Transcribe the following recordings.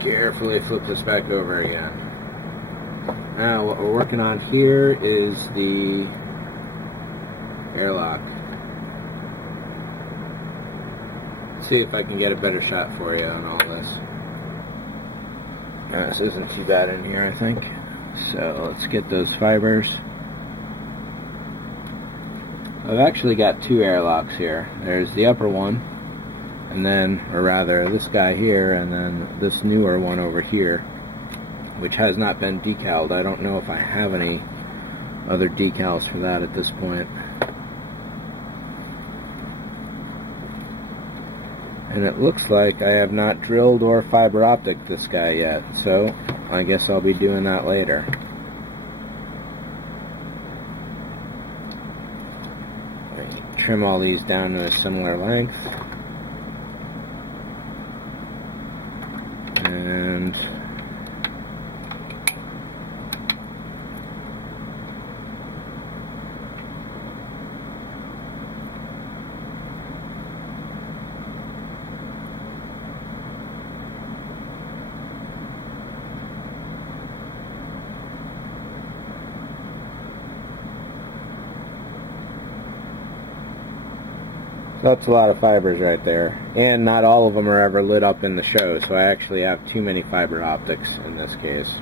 carefully flip this back over again. Now what we're working on here is the airlock. Let's see if I can get a better shot for you on all this. This isn't too bad in here, I think. So let's get those fibers. I've actually got two airlocks here. There's the upper one, and then, or rather, this guy here, and then this newer one over here, which has not been decaled. I don't know if I have any other decals for that at this point. And it looks like I have not drilled or fiber optic this guy yet, so I guess I'll be doing that later. Trim all these down to a similar length. And that's a lot of fibers right there, and not all of them are ever lit up in the show, so I actually have too many fiber optics in this case.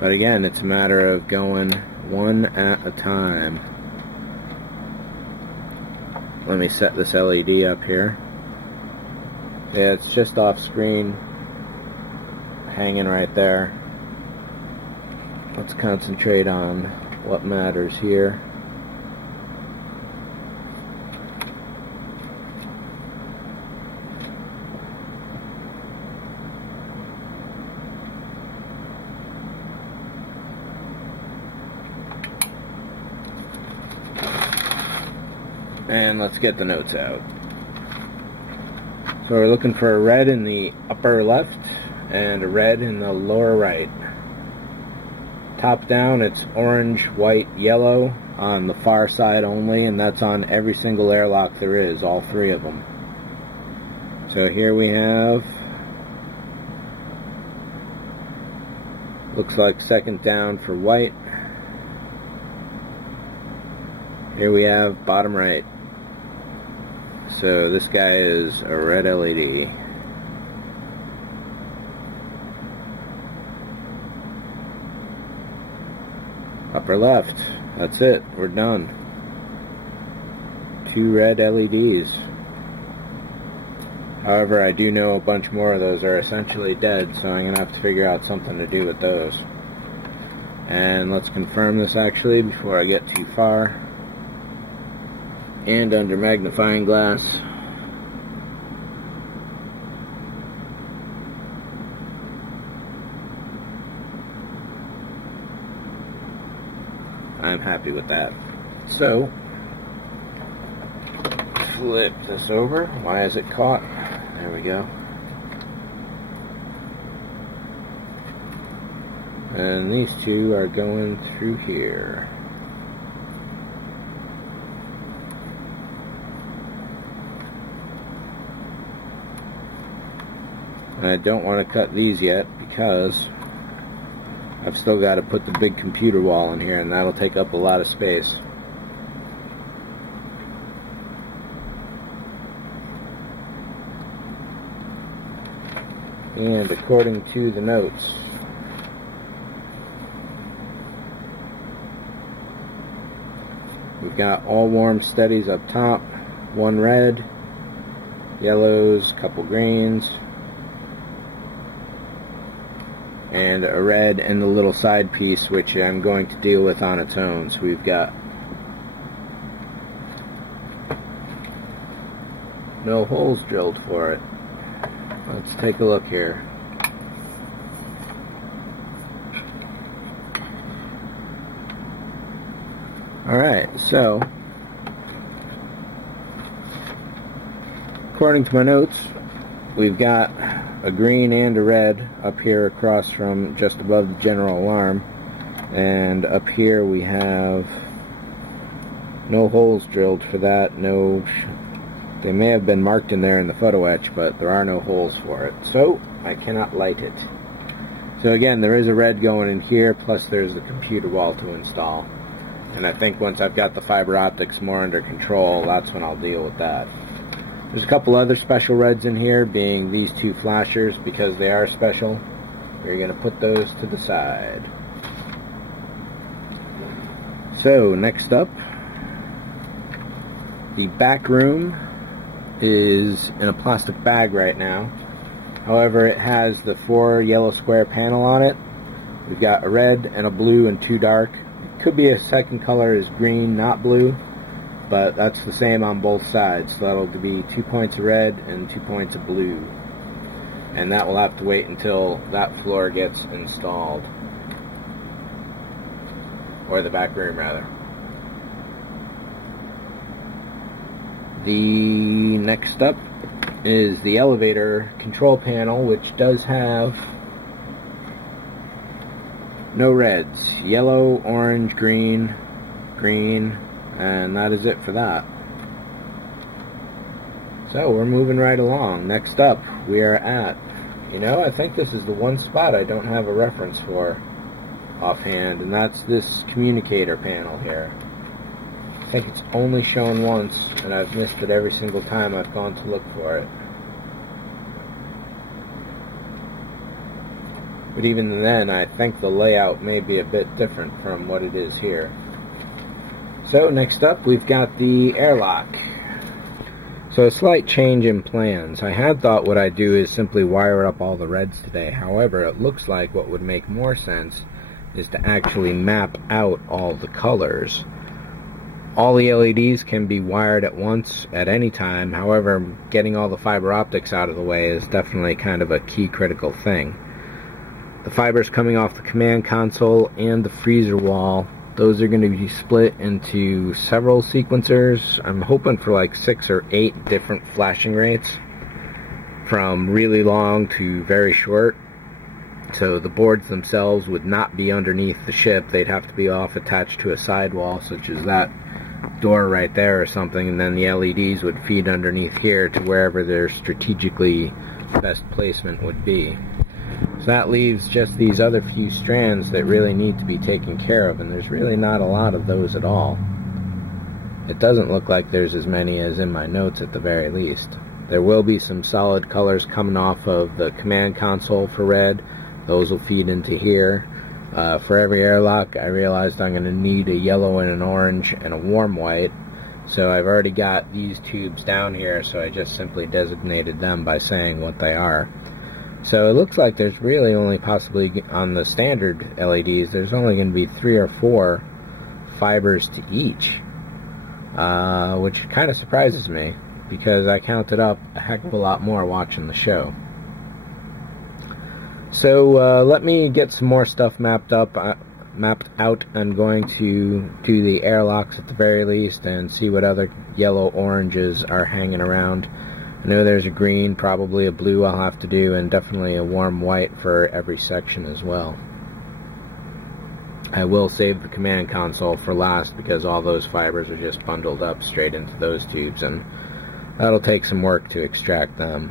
But again, it's a matter of going one at a time. Let me set this LED up here. Yeah, it's just off screen, hanging right there. Let's concentrate on what matters here. And let's get the notes out. So we're looking for a red in the upper left and a red in the lower right. Top down, it's orange, white, yellow on the far side only, and that's on every single airlock there is, all three of them. So here we have, looks like second down for white. Here we have bottom right. So this guy is a red LED. Upper left. That's it. We're done. Two red LEDs. However, I do know a bunch more of those are essentially dead, so I'm going to have to figure out something to do with those. And let's confirm this actually before I get too far. And under magnifying glass. I'm happy with that. So, flip this over. Why is it caught? There we go. And these two are going through here. And I don't want to cut these yet because I've still got to put the big computer wall in here, and that'll take up a lot of space. And according to the notes, we've got all warm steadies up top, one red, yellows, couple greens, and a red in the little side piece, which I'm going to deal with on its own. So we've got no holes drilled for it. Let's take a look here. Alright, so according to my notes, we've got a green and a red up here across from just above the general alarm, and up here we have no holes drilled for that, no They may have been marked in there in the photo etch, but there are no holes for it, so I cannot light it. So again, there is a red going in here, plus there's the computer wall to install. And I think once I've got the fiber optics more under control, that's when I'll deal with that. There's a couple other special reds in here, being these two flashers, because they are special. We're going to put those to the side. So, next up, the back room is in a plastic bag right now. However, it has the 4 yellow square panel on it. We've got a red and a blue and 2 dark. It could be a second color is green, not blue, but that's the same on both sides. So that'll be 2 points of red and 2 points of blue. And that will have to wait until that floor gets installed. Or the back room, rather. The next up is the elevator control panel, which does have no reds. Yellow, orange, green, green, and that is it for that. So we're moving right along. Next up, we are at, I think this is the one spot I don't have a reference for offhand, and that's this communicator panel here. I think it's only shown once, and I've missed it every single time I've gone to look for it. But even then, I think the layout may be a bit different from what it is here. So next up, we've got the airlock. So a slight change in plans. I had thought what I'd do is simply wire up all the reds today. However, it looks like what would make more sense is to actually map out all the colors. All the LEDs can be wired at once at any time. However, getting all the fiber optics out of the way is definitely kind of a key critical thing. The fibers coming off the command console and the freezer wall, those are going to be split into several sequencers. I'm hoping for like 6 or 8 different flashing rates, from really long to very short. So the boards themselves would not be underneath the ship. They'd have to be off attached to a sidewall, such as that door right there or something, and then the LEDs would feed underneath here to wherever their strategically best placement would be. So that leaves just these other few strands that really need to be taken care of, and there's really not a lot of those at all. It doesn't look like there's as many as in my notes at the very least. There will be some solid colors coming off of the command console for red. Those will feed into here. For every airlock, I realized I'm going to need a yellow and an orange and a warm white. So I've already got these tubes down here, so I just simply designated them by saying what they are. So it looks like there's really only possibly, on the standard LEDs, there's only going to be 3 or 4 fibers to each. Which kind of surprises me, because I counted up a heck of a lot more watching the show. So let me get some more stuff mapped out. I'm going to do the airlocks at the very least and see what other yellow oranges are hanging around. I know there's a green, probably a blue I'll have to do, and definitely a warm white for every section as well. I will save the command console for last, because all those fibers are just bundled up straight into those tubes, and that'll take some work to extract them.